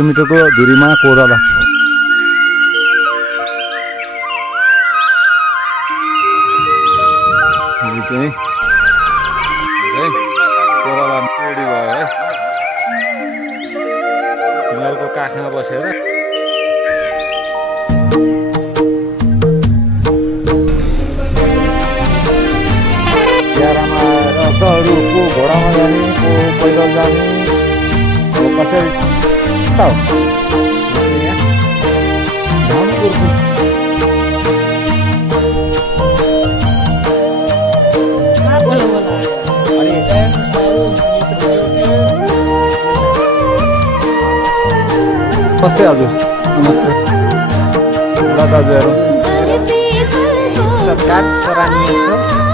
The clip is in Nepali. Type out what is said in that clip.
मिटरको दूरीमा कोराला चाहिँ कोराला रेडी भयो है हिमालको काखमा बसेर ग्यारामा रथहरू को घोडामा जाने को पैदल जाने को कसरी नमस्ते हजुर नमस्ते ल दाजुहरू सरकार सराहनीय छ